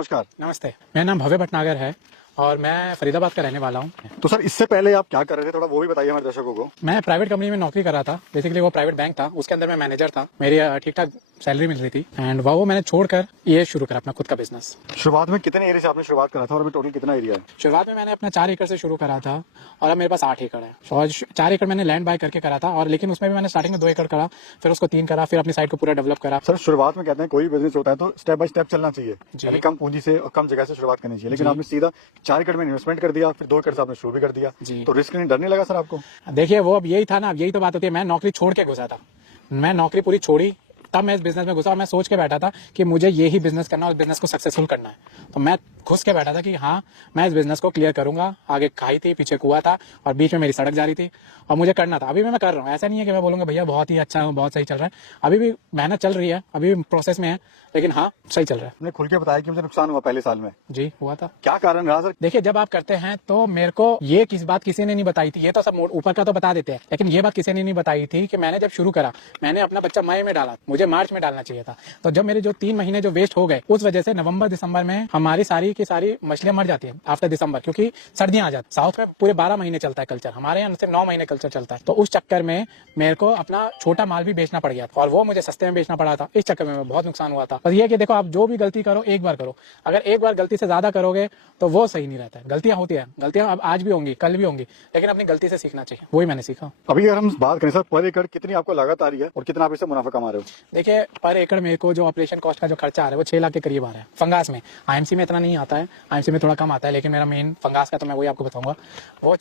नमस्कार। नमस्ते, मेरा नाम भव्य भटनागर है और मैं फरीदाबाद का रहने वाला हूँ। तो सर इससे पहले आप क्या कर रहे थे, थोड़ा वो भी बताइए हमारे दर्शकों को। मैं प्राइवेट कंपनी में नौकरी कर रहा था। बेसिकली वो प्राइवेट बैंक था, उसके अंदर मैं मैनेजर था। मेरी ठीक ठाक सैलरी मिल रही थी एंड वो मैंने छोड़कर ये शुरू करा अपना खुद का बिजनेस। शुरुआत में कितने एरिया से आपने शुरुआत करा था और अभी टोटल कितना एरिया है? शुरुआत में मैंने अपना 4 एकड़ से शुरू करा था और अब मेरे पास 8 एकड़ है। और 4 एकड़ मैंने लैंड बाय करके करा था, और लेकिन उसमें भी मैंने स्टार्टिंग में 2 एकड़ करा, फिर उसको 3 करा, फिर अपनी साइड को पूरा डेवलप करा। सर शुरुआत में कहते हैं कोई बिजनेस होता है तो स्टेप बाय स्टेप चलना चाहिए, जी। यानी कम पूंजी से और कम जगह से शुरुआत करनी चाहिए, लेकिन आपने सीधा 4 एकड़ में इन्वेस्टमेंट कर दिया, फिर 2 एकड़ से आपने शुरू भी कर दिया। जी। तो रिस्क नहीं, डर नहीं लगा सर आपको? देखिए वो अब यही था ना, अब यही तो बात होती है। मैं नौकरी छोड़ के घुसा था, मैं नौकरी पूरी छोड़ी, तब मैं इस बिजनेस में घुसा और मैं सोच के बैठा था कि मुझे ये ही बिजनेस करना और बिजनेस को सक्सेसफुल करना है। तो मैं घुस के बैठा था कि हाँ मैं इस बिजनेस को क्लियर करूंगा। आगे खाई थी, पीछे कुआ था और बीच में मेरी सड़क जा रही थी और मुझे करना था। अभी मैं कर रहा हूँ, ऐसा नहीं है कि मैं बोलूंगा भैया बहुत ही अच्छा है, बहुत सही चल रहा है। अभी भी मेहनत चल रही है, अभी भी प्रोसेस में है, लेकिन हाँ सही चल रहा है। आपने खुल के बताया कि मुझे नुकसान हुआ पहले साल में। जी हुआ था। क्या कारण रहा सर? देखिए जब आप करते हैं तो मेरे को ये किस बात किसी ने नहीं बताई थी। ये तो सब ऊपर का तो बता देते हैं, लेकिन ये बात किसी ने नहीं बताई थी कि मैंने जब शुरू करा, मैंने अपना बच्चा मई में डाला, मुझे मार्च में डालना चाहिए था। तो जब मेरे जो 3 महीने जो वेस्ट हो गए, उस वजह से नवंबर दिसंबर में हमारी सारी की सारी मछलियां मर जाती है आफ्टर दिसंबर, क्योंकि सर्दियां आ जाती। साउथ में पूरे 12 महीने चलता है कल्चर, हमारे यहाँ सिर्फ 9 महीने कल्चर चलता है। तो उस चक्कर में मेरे को अपना छोटा माल भी बेचना पड़ गया और वो मुझे सस्ते में बेचना पड़ा था। इस चक्कर में बहुत नुकसान हुआ था। बस ये कि देखो आप जो भी गलती करो एक बार करो, अगर एक बार गलती से ज्यादा करोगे तो वो सही नहीं रहता है। गलतियां होती है, गलतियां अब आज भी होंगी, कल भी होंगी, लेकिन अपनी गलती से सीखना चाहिए। वही मैंने सीखा। अभी अगर हम बात करें सर पर एकड़ कितनी आपको लागत आ रही है और कितना आप इससे मुनाफा कमा रहे हो? देखिए पर एकड़ मेरे को जो ऑपरेशन कॉस्ट का जो खर्चा आ रहा है वो 6 लाख के करीब आ रहा है फंगास में। आईएमसी में इतना नहीं आता है, आईएमसी में थोड़ा कम आता है, लेकिन मेरा मेन फंगास का तो मैं वही आपको बताऊंगा। वो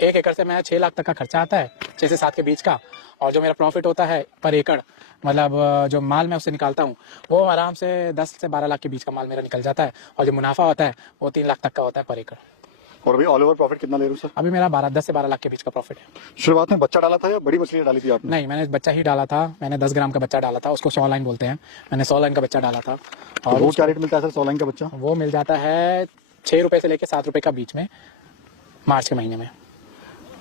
1 एकड़ से मैं 6 लाख तक का खर्चा आता है, 6 से 7 के बीच का। और जो मेरा प्रॉफिट होता है पर एकड़, मतलब जो माल मैं उससे निकालता हूँ, वो आराम से 10 से 12 लाख के बीच का माल मेरा निकल जाता है। और जो मुनाफा होता है वो 3 लाख तक का होता है पर एकड़। और अभी ऑल ओवर प्रॉफिट कितना ले रहे हो सर? अभी मेरा 10 से 12 लाख के बीच का प्रॉफिट है। शुरुआत में बच्चा डाला था या बड़ी मछली डाली थी आपने? नहीं, मैंने बच्चा ही डाला था। मैंने 10 ग्राम का बच्चा डाला था, उसको 100 लाइन बोलते हैं। मैंने 100 लाइन का बच्चा डाला था। और वो क्या रेट मिलता है सर 100 लाइन का बच्चा? वो मिल जाता है 6 रुपए से लेकर 7 रुपए का बीच में, मार्च के महीने में।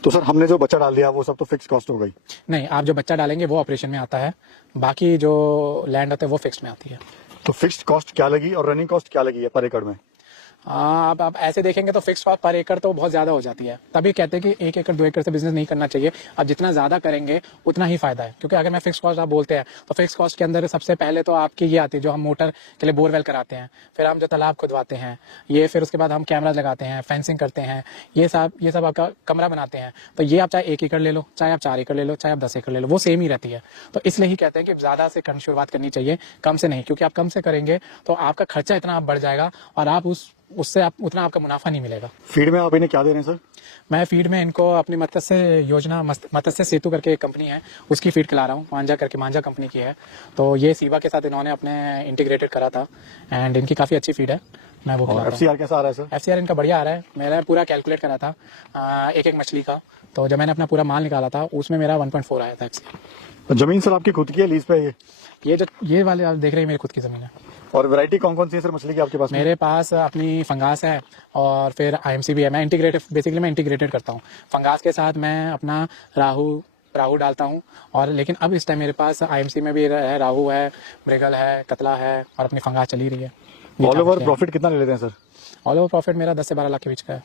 तो सर हमने जो बच्चा डाल दिया वो सब तो फिक्स कॉस्ट हो गई? नहीं, आप जो बच्चा डालेंगे वो ऑपरेशन में आता है, बाकी जो लैंड होता है वो फिक्स में आती है। तो फिक्स्ड कॉस्ट क्या लगी और रनिंग कॉस्ट क्या लगी है पर एकड़ में? आप ऐसे देखेंगे तो फिक्स कॉस्ट पर एकड़ तो बहुत ज्यादा हो जाती है। तभी कहते हैं कि 1 एकड़ 2 एकड़ से बिजनेस नहीं करना चाहिए। आप जितना ज्यादा करेंगे उतना ही फायदा है, क्योंकि अगर मैं फिक्स कॉस्ट आप बोलते हैं तो फिक्स कॉस्ट के अंदर सबसे पहले तो आपकी ये आती है जो हम मोटर के लिए बोरवेल कराते हैं, फिर हम जो तालाब खुदवाते हैं ये, फिर उसके बाद हम कैमरा लगाते हैं, फेंसिंग करते हैं, ये सब आपका कमरा बनाते हैं। तो ये आप चाहे 1 एकड़ ले लो, चाहे आप 4 एकड़ ले लो, चाहे आप 10 एकड़ ले लो, वो सेम ही रहती है। तो इसलिए ही कहते हैं कि ज्यादा से शुरुआत करनी चाहिए, कम से नहीं, क्योंकि आप कम से करेंगे तो आपका खर्चा इतना बढ़ जाएगा और आप उससे आप उतना आपका मुनाफा नहीं मिलेगा। फीड में आप इन्हें क्या दे रहे हैं सर? मैं फीड में इनको अपनी मत्स्य योजना, मत्स्य सेतु करके एक कंपनी है, उसकी फीड खिला रहा हूँ। मांझा कंपनी की है। तो ये सीवा के साथ इन्होंने अपने इंटीग्रेटेड करा था एंड इनकी काफी अच्छी फीड है, मैं वो खिलाता हूँ। एफसीआर कैसा आ रहा है सर? एफसीआर इनका बढ़िया आ रहा है। मैंने पूरा कैलकुलेट करा था एक मछली का, तो जब मैंने अपना पूरा माल निकाला था उसमें मेरा 1.4 आया था एफसीआर। जमीन सर आपकी खुद की है, लीज पे है? ये वाले आप देख रहे हैं मेरी खुद की जमीन है। और वैरायटी कौन कौन सी है सर मछली की आपके पास? मेरे पास अपनी फंगास है और फिर आईएमसी भी है। मैं इंटीग्रेटेड करता हूँ। फंगास के साथ मैं अपना राहू डालता हूँ, और लेकिन अब इस टाइम मेरे पास आईएमसी में भी है, राहू है, मृगल है, कतला है, और अपनी फंगास चली रही है। ऑल ओवर प्रॉफिट कितना ले लेते हैं सर? ऑल ओवर प्रॉफिट मेरा 10 से 12 लाख के बीच का है।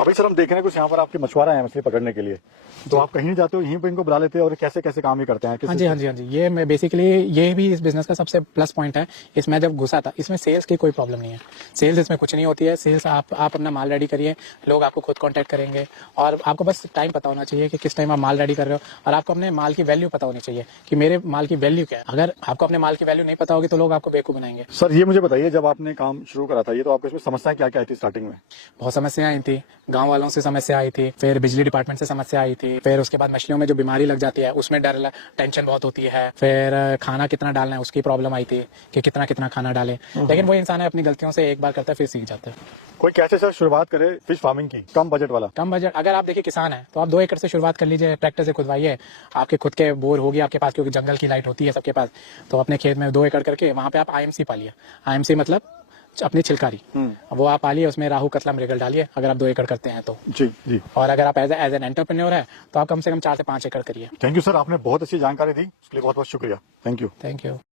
अभी सर हम देख रहे हैं कुछ यहाँ पर आपके मछुआरा है मछली पकड़ने के लिए, तो आप कहीं नहीं जाते हो, यहीं पे इनको बुला लेते हैं और कैसे कैसे काम ही करते हैं? हाँ जी, ये मैं बेसिकली ये भी इस बिजनेस का सबसे प्लस पॉइंट है। इसमें जब घुसा था, इसमें सेल्स की कोई प्रॉब्लम नहीं है। सेल्स इसमें कुछ नहीं होती है। सेल्स आप अपना माल रेडी करिए, लोग आपको खुद कांटेक्ट करेंगे, और आपको बस टाइम पता होना चाहिए कि किस टाइम आप माल रेडी कर रहे हो, और आपको अपने माल की वैल्यू पता होनी चाहिए कि मेरे माल की वैल्यू क्या है। अगर आपको अपने माल की वैल्यू नहीं पता होगी तो लोग आपको बेवकूफ बनाएंगे। सर ये मुझे बताइए, जब आपने काम शुरू करा था ये, तो आपको इसमें समस्याएं क्या क्या आई थी स्टार्टिंग में? बहुत समस्या आई थी, गांव वालों से समस्या आई थी, फिर बिजली डिपार्टमेंट से समस्या आई थी, फिर उसके बाद मछलियों में जो बीमारी लग जाती है उसमें टेंशन बहुत होती है, फिर खाना कितना डालना है उसकी प्रॉब्लम आई थी कि कितना खाना डालें। लेकिन वो इंसान है अपनी गलतियों से एक बार करता है फिर सीख जाता है। कोई कैसे सर शुरुआत करे फिश फार्मिंग की, कम बजट वाला? कम बजट, अगर आप देखिए किसान है तो आप 2 एकड़ से शुरुआत कर लीजिए, ट्रैक्टर से खुदवाइए, आपके खुद के बोर होगी आपके पास, क्योंकि जंगल की लाइट होती है सबके पास। तो अपने खेत में 2 एकड़ करके वहां पे आप आईएमसी पालिए। आईएमसी मतलब अपनी छिलकारी, वो आप पालिए, उसमें राहू कतला मृगल डालिए अगर आप 2 एकड़ करते हैं तो। जी। और अगर आप एज एन एंटरप्रेन्योर है तो आप कम से कम 4 से 5 एकड़ करिए। थैंक यू सर, आपने बहुत अच्छी जानकारी दी, उसके लिए बहुत बहुत शुक्रिया। Thank you.